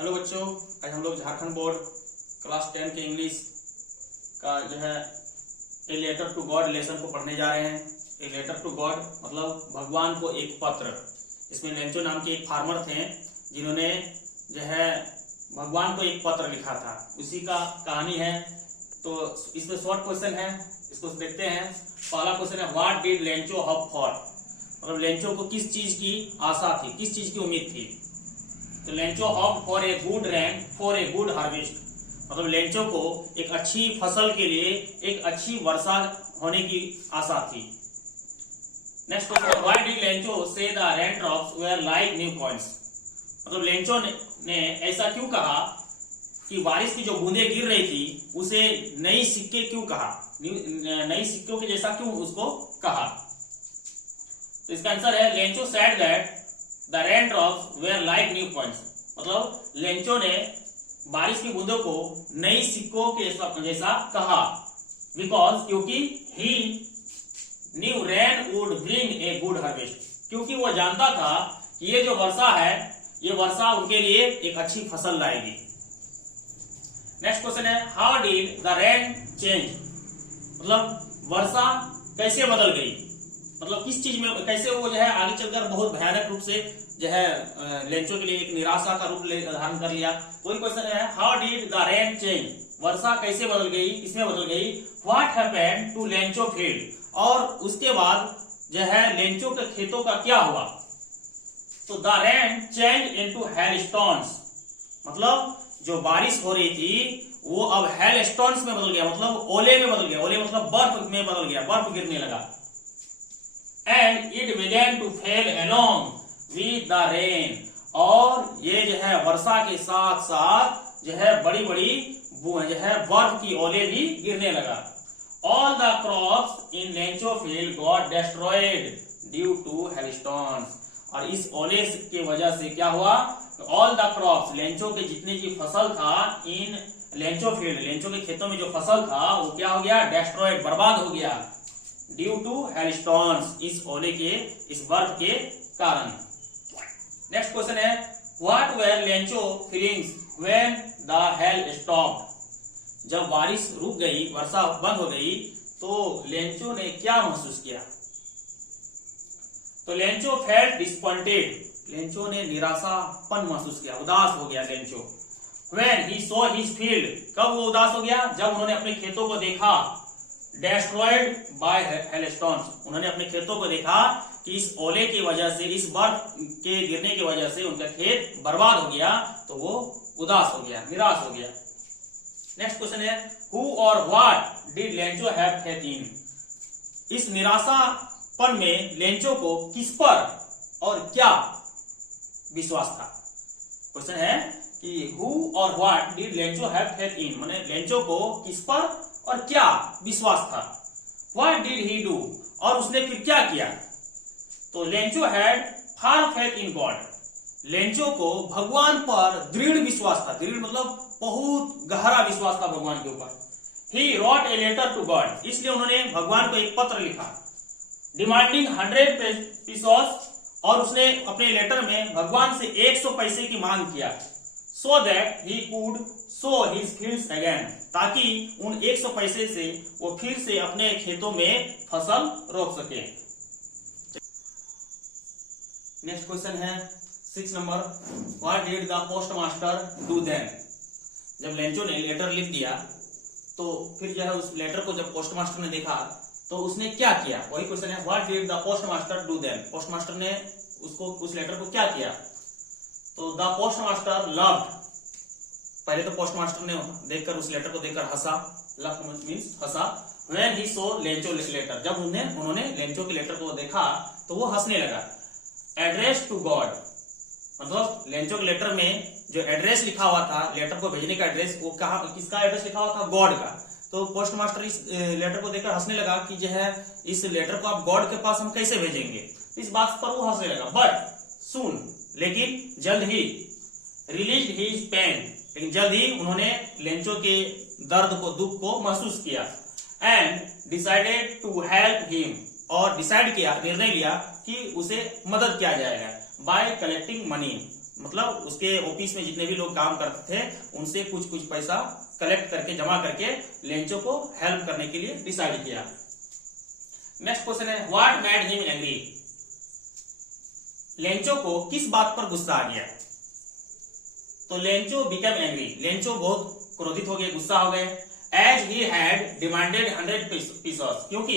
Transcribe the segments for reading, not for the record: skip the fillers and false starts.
Hello बच्चों, आज हम लोग झारखंड बोर्ड क्लास 10 के इंग्लिश का जो है a letter to God lesson को पढ़ने जा रहे हैं। ए लेटर टू गॉड मतलब भगवान को एक पत्र। इसमें लेंचो नाम के एक फार्मर थे जिन्होंने जो है भगवान को एक पत्र लिखा था, उसी का कहानी है। तो इसमें शॉर्ट क्वेश्चन है, इसको देखते हैं। पहला क्वेश्चन है, what did Lencho hope for, मतलब लेंचो को किस चीज की आशा थी, किस चीज की उम्मीद थी। तो Lencho hop for a good rain for a good harvest, मतलब लेंचो को एक अच्छी फसल के लिए एक अच्छी वर्षा होने की आशा थी। Next question, why did Lencho say the rain drops were like new coins, मतलब लेंचो ने ऐसा क्यों कहा कि बारिश की जो बूंदें गिर रही थी उसे नई सिक्के क्यों कहा, नई सिक्कों के जैसा क्यों उसको कहा। तो इसका आंसर है, Lencho said that the rain drops were like new coins, मतलब लेंचो ने बारिश की बूंदों को नई सिक्कों के जैसा कहा। बिकॉज, क्योंकि he new rain would bring a good harvest, क्योंकि वो जानता था कि ये जो वर्षा है ये वर्षा उनके लिए एक अच्छी फसल लाएगी। नेक्स्ट क्वेश्चन है, how did the rain change, मतलब वर्षा कैसे बदल गई, मतलब किस चीज में कैसे वो जो है आगे चलकर बहुत भयानक रूप से जो है लेंचो के लिए एक निराशा का रूप धारण कर लिया। वही क्वेश्चन है, how did the rain change, वर्षा कैसे बदल गई, किसमें बदल गई। What happened to Lencho field, और उसके बाद जो है लेंचो के खेतों का क्या हुआ। तो द रेन चेंज इनटू हेलस्टोन्स, मतलब जो बारिश हो रही थी वो अब हेलस्टोन्स में बदल गया, मतलब ओले में बदल गया। ओले मतलब बर्फ में बदल गया, बर्फ गिरने लगा। And it began to fall along with the rain, और ये जो है वर्षा के साथ साथ जो है बड़ी बड़ी जो है बर्फ की ओले भी गिरने लगा। All the crops in Lencho field got destroyed due to hailstones, और इस ओले की वजह से क्या हुआ, ऑल द क्रॉप्स, लेंचो के जितने की फसल था इन लेंचो फील्ड, लेंचो के खेतों में जो फसल था वो क्या हो गया, डिस्ट्रॉयड, बर्बाद हो गया। ड्यू टू हेलस्टोन्स, इस ओले के, इस बर्फ के कारण। नेक्स्ट क्वेश्चन है, what were Lencho feelings when the hail stopped, जब बारिश रुक गई, वर्षा बंद हो गई, तो लेंचो ने क्या महसूस किया। तो लेंचो फेल्ट डिसअपॉइंटेड, लेंचो ने निराशापन महसूस किया, उदास हो गया Lencho. When he saw his field, कब वो उदास हो गया, जब उन्होंने अपने खेतों को देखा, डिस्ट्रॉयड बाय हेलस्टोन्स, उन्होंने अपने खेतों को देखा कि इस ओले की वजह से, इस बर्फ के गिरने की वजह से उनका खेत बर्बाद हो गया, तो वो उदास हो गया, निराश हो गया। नेक्स्ट क्वेश्चन है, हु और what did Lencho have faith in, इस निराशापन में लेंचो को किस पर और क्या विश्वास था। क्वेश्चन है कि हु और what did Lencho have faith in, माने लेंचो को किस पर और क्या विश्वास था। व्हाट डिड ही डू, और उसने फिर क्या किया। तो Lencho had firm faith in God, Lencho को भगवान पर दृढ़ विश्वास था, दृढ़ मतलब बहुत गहरा विश्वास था भगवान के ऊपर। He wrote a letter to God, इसलिए उन्होंने भगवान को एक पत्र लिखा, डिमांडिंग 100 pesos, और उसने अपने लेटर में भगवान से 100 पैसे की मांग किया। So that he could so his fields again, ताकि उन 100 पैसे से वो फिर से अपने खेतों में फसल रोप सके। नेक्स्ट क्वेश्चन है 6 number, what did the post master do then, जब लेंचो ने लेटर लिख दिया तो फिर जो है उस लेटर को जब पोस्ट मास्टर ने देखा तो उसने क्या किया। वही क्वेश्चन है, what did the post master do then, post master ने उसको, उस लेटर को क्या किया। तो द पोस्ट मास्टर लव्ड, पहले तो पोस्ट मास्टर ने देखकर, उस लेटर को देखकर हंसा, लव मींस हंसा। When he saw Lencho letter, जब उन्होंने लेंचो के लेटर को देखा तो वो हंसने लगा। एड्रेस टू गॉड, मतलब लेंचो के लेटर में जो एड्रेस लिखा हुआ था, लेटर को भेजने का एड्रेस, वो कहा, किसका एड्रेस लिखा हुआ था, गॉड का। तो पोस्ट मास्टर इस लेटर को देखकर हंसने लगा कि जो है इस लेटर को आप गॉड के पास हम कैसे भेजेंगे। इस बात पर वो हंसने लगा। बट सून, लेकिन जल्द ही, रिलीज हिज पेन, लेकिन जल्द ही उन्होंने लेंचो के दर्द को, दुख को महसूस किया। And decided to help him, और डिसाइड किया, निर्णय लिया कि उसे मदद किया जाएगा बाय कलेक्टिंग मनी, मतलब उसके ऑफिस में जितने भी लोग काम करते थे उनसे कुछ कुछ पैसा कलेक्ट करके जमा करके लेंचो को हेल्प करने के लिए डिसाइड किया। नेक्स्ट क्वेश्चन है what made him angry. Lencho को किस बात पर गुस्सा आ गया? तो लेंचो बिकम एंग्री, लेंचो बहुत क्रोधित हो गए, गुस्सा हो गए। As he had demanded 100 pesos, क्योंकि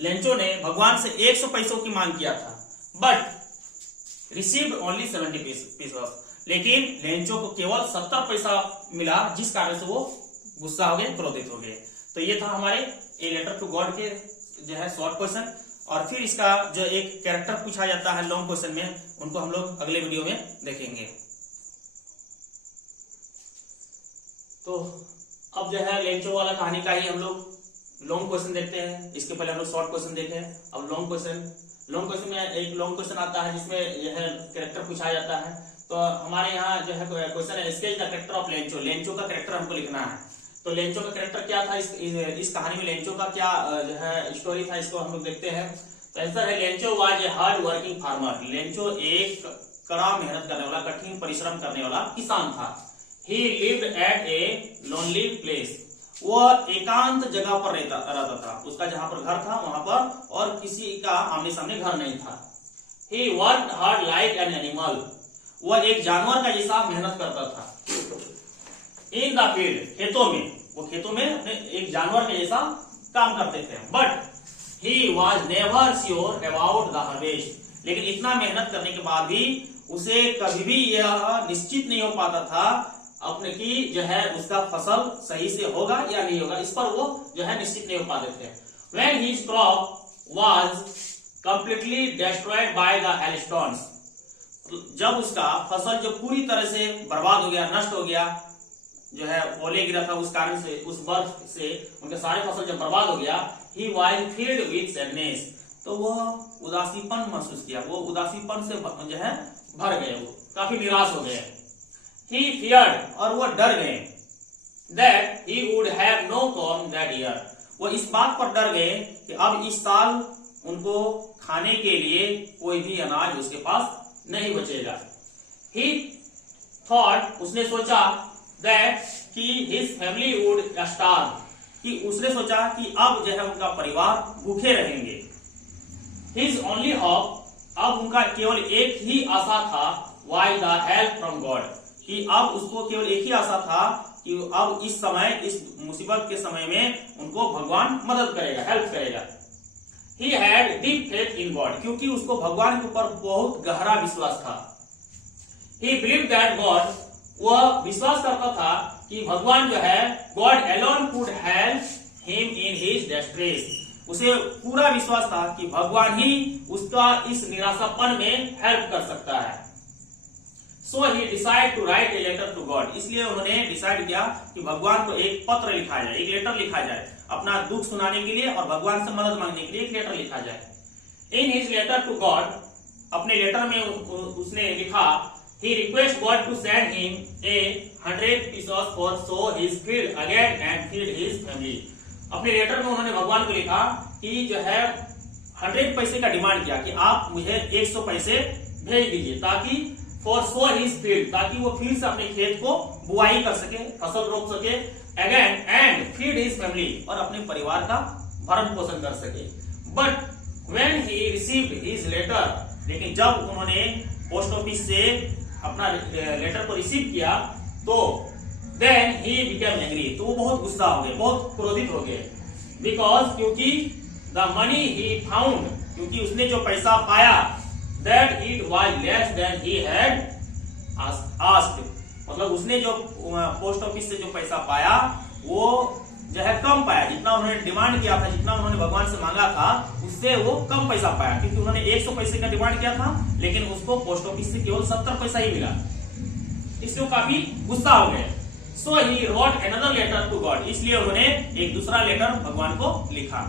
लेंचो ने भगवान से 100 पैसों की मांग किया था, बट रिसीव्ड ओनली 70 पीसस, लेकिन लेंचो को केवल 70 पैसा मिला, जिस कारण से वो गुस्सा हो गए, क्रोधित हो गए। तो ये था हमारे ए लेटर टू गॉड के जो है शॉर्ट क्वेश्चन। और फिर इसका जो एक कैरेक्टर पूछा जाता है लॉन्ग क्वेश्चन में, उनको हम लोग अगले वीडियो में देखेंगे। तो अब जो है लेंचो वाला कहानी का ही हम लोग लॉन्ग क्वेश्चन देखते हैं। इसके पहले हम लोग शॉर्ट क्वेश्चन देखे। अब लॉन्ग क्वेश्चन में एक लॉन्ग क्वेश्चन आता है जिसमें यह कैरेक्टर पूछा जाता है। तो हमारे यहाँ जो है क्वेश्चन है sketch the character of Lencho, Lencho का कैरेक्टर हमको लिखना है। तो लेंचो का कैरेक्टर क्या था, इस कहानी में लेंचो का क्या जो है स्टोरी था, इसको हम लोग देखते हैं। तो आंसर है Lencho was a hard working farmer. Lencho एक कड़ा मेहनत करने वाला, कठिन परिश्रम करने वाला किसान था। He lived at a lonely place, वह एकांत जगह पर रहता था। उसका जहां पर घर था वहां पर और किसी का आमने सामने घर नहीं था। He worked hard like an animal, वह एक जानवर का जैसा मेहनत करता था। In the field, खेतों में, वो खेतों में अपने एक जानवर के जैसा काम करते थे। But he was never sure about the harvest, लेकिन इतना मेहनत करने के बाद भी उसे कभी भी यह निश्चित नहीं हो पाता था अपने की जो है उसका फसल सही से होगा या नहीं होगा, इस पर वो जो है निश्चित नहीं हो पाते थे। When his crop was completely destroyed by the hailstones, जब उसका फसल जो पूरी तरह से बर्बाद हो गया, नष्ट हो गया, जो है ओले गिरा था उस कारण से, उस बर्फ से उनके सारे फसल जब बर्बाद हो गया, he was filled with sadness, तो वो उदासीपन महसूस किया, वो उदासीपन से जो है भर गए, वो काफी निराश हो गए। He feared, और वो डर गए, that he would have no corn that year, वो इस बात पर डर गए कि अब इस साल उनको खाने के लिए कोई भी अनाज उसके पास नहीं बचेगा। He thought, उसने सोचा, that कि his family would starve, कि उसने सोचा कि अब जो है उनका परिवार भूखे रहेंगे। His only hope, अब उनका केवल एक ही आशा था, was the help from God, कि अब उसको केवल एक ही आशा था कि अब इस समय, इस मुसीबत के समय में उनको भगवान मदद करेगा, हेल्प करेगा। He had deep faith in God, क्योंकि उसको भगवान के ऊपर बहुत गहरा विश्वास था। He believed that God, वह विश्वास करता था कि भगवान जो है God alone could help him in his distress, उसे पूरा विश्वास था कि भगवान ही उसका इस निराशापन में हेल्प कर सकता है। So he decided to write a letter to God, इसलिए उन्होंने डिसाइड किया कि भगवान को एक पत्र लिखा जाए, एक लेटर लिखा जाए, अपना दुख सुनाने के लिए और भगवान से मदद मांगने के लिए एक लेटर लिखा जाए। In his letter to God, अपने लेटर में उसने लिखा, he request God to send him a 100 pieces for so his field again and feed his family। अपने लेटर में उन्होंने भगवान को लिखा कि जो है 100 पैसे का डिमांड किया कि आप मुझे 100 पैसे भेज दीजिए, ताकि फॉर सो हिज फील्ड, ताकि वो फिर से अपने खेत को बुआई कर सके, फसल रोप सके, again and feed his family, और अपने परिवार का भरण पोषण कर सके। But when he received his letter, लेकिन जब उन्होंने पोस्ट ऑफिस से अपना लेटर को रिसीव किया तो देन ही बिकेम एंग्री, तो वो बहुत गुस्सा हो गए, बहुत क्रोधित हो गए। बिकॉज, क्योंकि द मनी ही फाउंड, क्योंकि उसने जो पैसा पाया, that it was less than he had asked, मतलब उसने जो पोस्ट ऑफिस से जो पैसा पाया वो जो है कम पाया, जितना उन्होंने डिमांड किया था, जितना उन्होंने भगवान से मांगा था उससे वो कम पैसा पाया, क्योंकि उन्होंने 100 पैसे का डिमांड किया था लेकिन उसको पोस्ट ऑफिस से केवल 70 पैसा ही मिला, इसलिए काफी गुस्सा हो गए। So he wrote another letter to God, इसलिए उन्होंने एक दूसरा लेटर भगवान को लिखा।